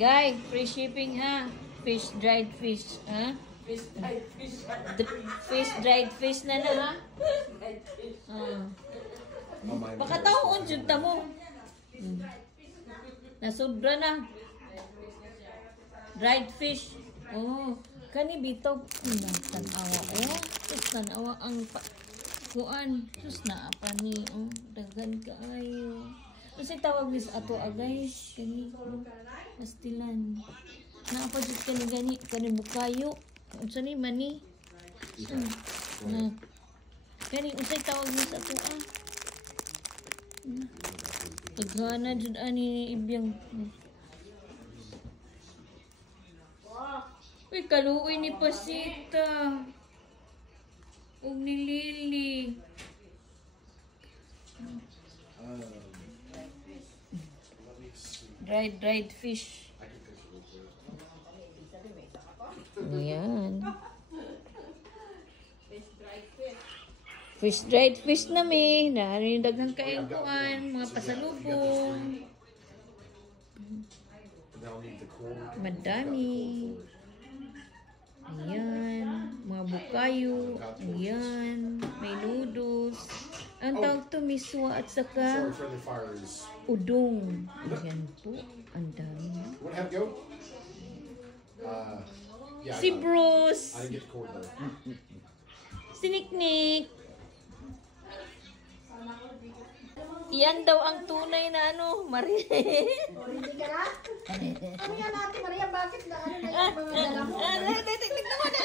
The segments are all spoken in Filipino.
Guy, free shipping ha. Fish, dried fish. Ha? Fish dried fish. Fish, dried fish na na ha. Baka taon, junta mo. Nasudra na. Dried fish. Oh, kani bitaw. Tanawa. Oh, tanawa ang kuan. Sus na apa ni. Oh, dagan kaayo. Kasi tawag ni sa ato guys. Kani pastilan. Naapa jud kani gani kani bukayo. Unsa ni mani? Na. Kani unsay tawag ni sa ato Taghana jud ani ibiyang. Uy, kaluoy ni Pasita. Ug ni Lily. Dried fish. Ayan. Fish dried fish na mi. Narin daghang kaayong kuan, mga pasalubong. Madami. Ayan. Mga bukayo. Ayan. May noodles. Ang tawag to miswa at saka udong. Ayan po. Ang dami. Si Bruce. Si Nick. Iyan daw ang tunay na Maria. Hindi ka na? Ano yan natin, Maria? Bakit na na yung mga dala mo? Tignan mo na.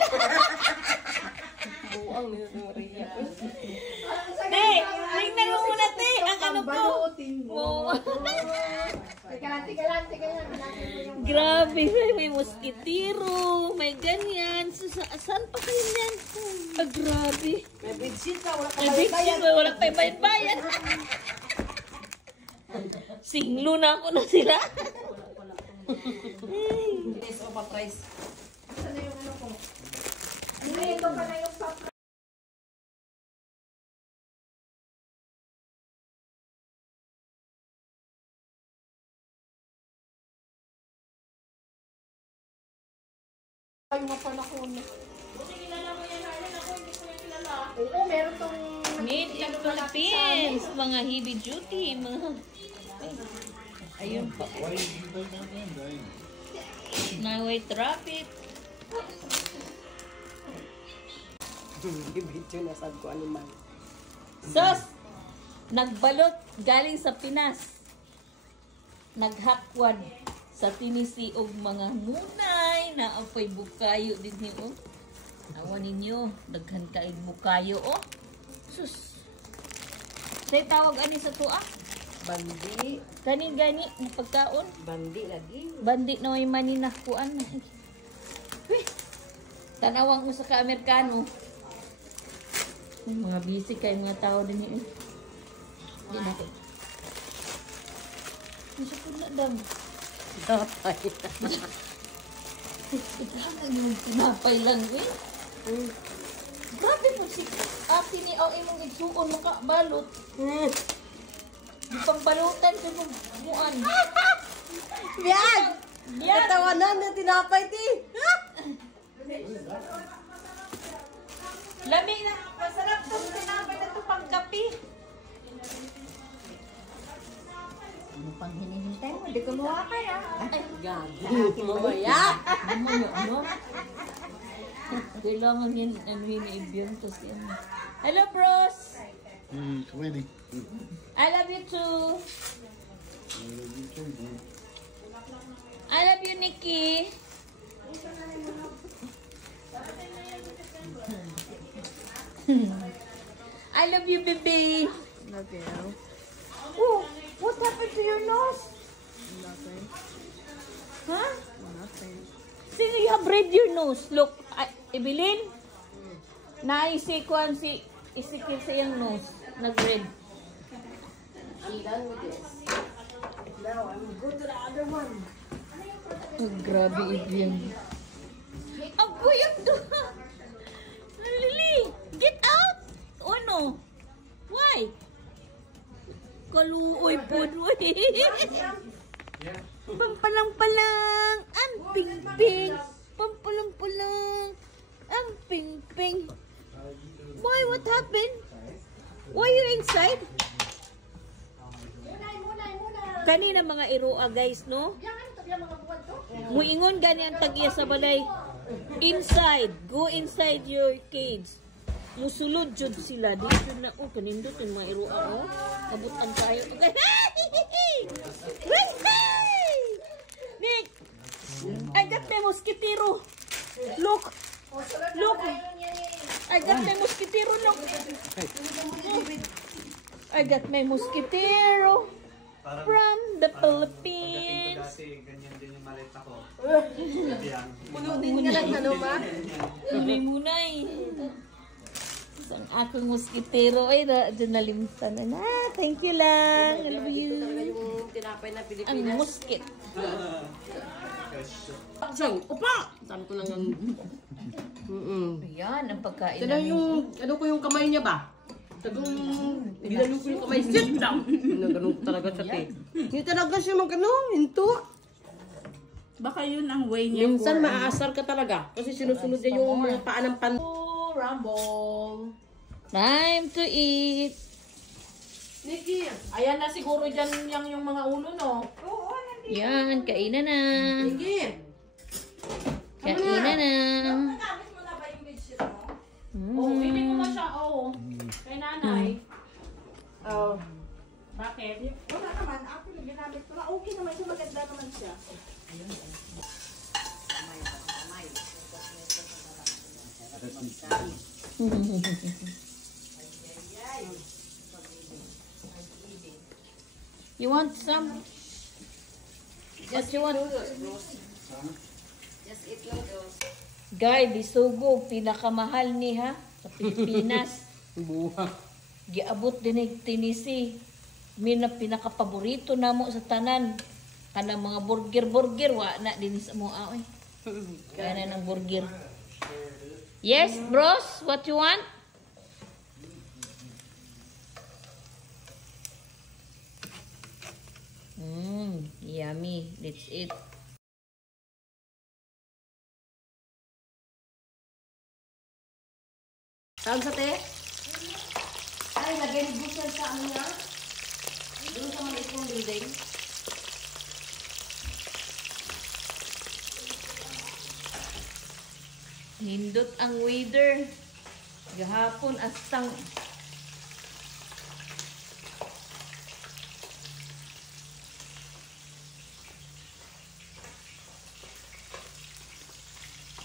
Buang niya si Maria. Tignan mo muna, te. Ang ko. Teka lang. Grabe, may moskitero, may ganyan. Saan pa kayo yan? Grabe. May bedsheet ka, wala Wala pa bayad. Singlo na ako na sila. Price o pa-price. Saan na yung ko? Ito pa na yung pa-price. Yung mga panahon. Buti kilala mo yan, Harlan. Ako hindi ko yung kilala. Oo, meron tong... Made in Philippines. Mga heavy duty. Ayun pa. Naway traffic. Video na sad ko animal. Sos! Nagbalot galing sa Pinas. Naghakwad sa Tennessee og mga munay na apoy bukayo din niyo. Awan ninyo, daghan kaig bukayo Sus. Say tawag ani sa tuwa? Bandi. Kani gani pagkaon? Bandi lagi. Bandi na may manina kuan. Tanawang mo sa ka-Amerikano. Mga busy kay mga tao din niyo. Di natin. Masa po na dam. Dapat. Tinapay lang Grabe po si ate ni imong igsuon makabalot. Di pangbalutan sa muan. Biyag! Katawanan na tinapay ti. Lami na. Masarap itong tinapay na ito pangkapi. Ano pang hinihintay mo? Hindi ko mawakay Gagi. Mamaya. Kailangan yan, hiniibyan to siya. Hello, bros! Ready. I love you too. I love you, Nikki. I love you, baby. Love you. Oh, what happened to your nose? Nothing. Huh? Nothing. Sino you have red your nose? Look, Evelyn? Naisikuan si Isikil sa iyang nose. Nag-red. I'm done with this. Now I'm go to the other one. Oh, grabe Evelyn. Ang buyog doon! Lily! Get out! Oh no! Why? Kaluoy po doon. Pampalang-palang! pink. Pampulang-pulang. Ang pink-pink. Why? What happened? Why you inside? Kanina mga iroa guys, no? Muingon ganyan tagya sa balay. Inside. Go inside your cage. Musulod jud sila. Dito na. Oh, kanindot yung mga iroa, oh. Kabutan tayo. Okay. Nick! I got my mosquitero. Look! Look! I got my mosquitero, look! I got my mosquitero from the Philippines. Kasi ganyan din yung maleta ko. Puno din ka lang, ano ba? Munay-munay. Ang akong mosquitero. Ay, dyan nalimtan na. Thank you lang. I love you. Yung tinapay na Ang Pilipinas. mosquit. Siyang, upa! Sabi ko lang ang... Ayan, ang pagkain Ito na yung, ano ko yung kamay niya ba? Tagong, ginano ko yung kamay, sit down! Ganun talaga siya, te. Hindi talaga siya hinto. Baka yun ang way niya. Minsan maaasar ka talaga. Kasi sinusunod niya yung mga paa ng pan... Rumble. Time to eat. Nikki! Ayan na siguro dyan yung mga ulo, no? Yan, kainan na. Nikki! Kainan na. Oo, hindi ko na siya, oo. Kay nanay. Oh. Bakit? Wala naman, actually ginamit ko na. Okay naman siya, maganda naman siya. You want some? What you want? Just eat noodles. Guy, bisugo, pinakamahal ni ha sa Pilipinas. Buha. Giabot din ni Tennessee. Mina pinakapaborito namo sa tanan. Kanang mga burger wa na din sa mo ay. Kana ng burger. Yes, bros, what you want? Yummy. Let's eat. Saan sa te? Ay, lagay ni Busel sa ano niya? Doon sa maliit kong building. Hindot ang weather. Gahapon astang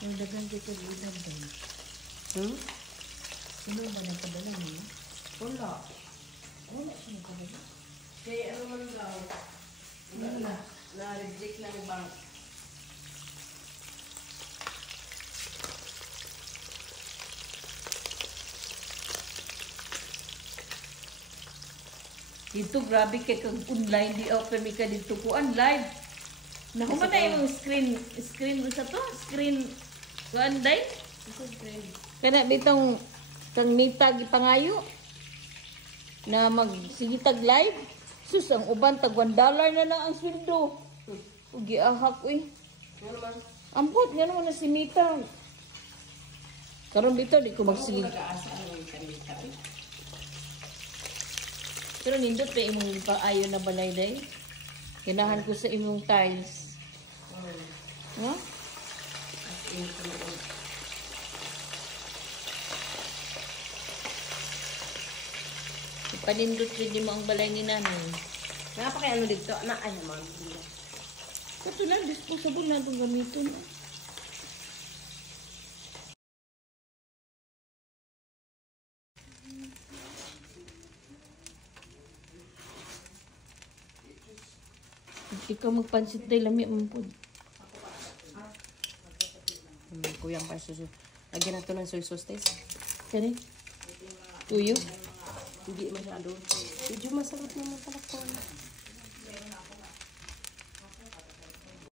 yung dagang dito ulam ba? Sino ba nagpadala niya? Wala. Wala siya nagpadala. Kaya ano man daw? Na-reject na yung bank. Dito grabe kay kag online di open mi ka dito kuan live. Nahuman na yung screen sa to, screen kuan day. Kana bitong kang mitag ipangayo na magsigitag live. Sus ang uban tag $1 na lang ang sweldo. Ugi ahak uy. Ano naman? Ampot nga naman na si Mita. Karon dito di ko magsigit. Pero nindot pa imong paayo na balay day. Kinahan ko sa imong tiles. No? Ipanindot rin mo ang balay ni nanay. Nga pa kaya ano dito? Na, ay naman. Kato lang, disposable na itong gamiton. Ikaw magpansit tayo, lami ang po. Kuyang pa suso. Lagyan nato ng soy sauce taste. Kani? Tuyo? Hindi masyado. Medyo masarap naman pala ko.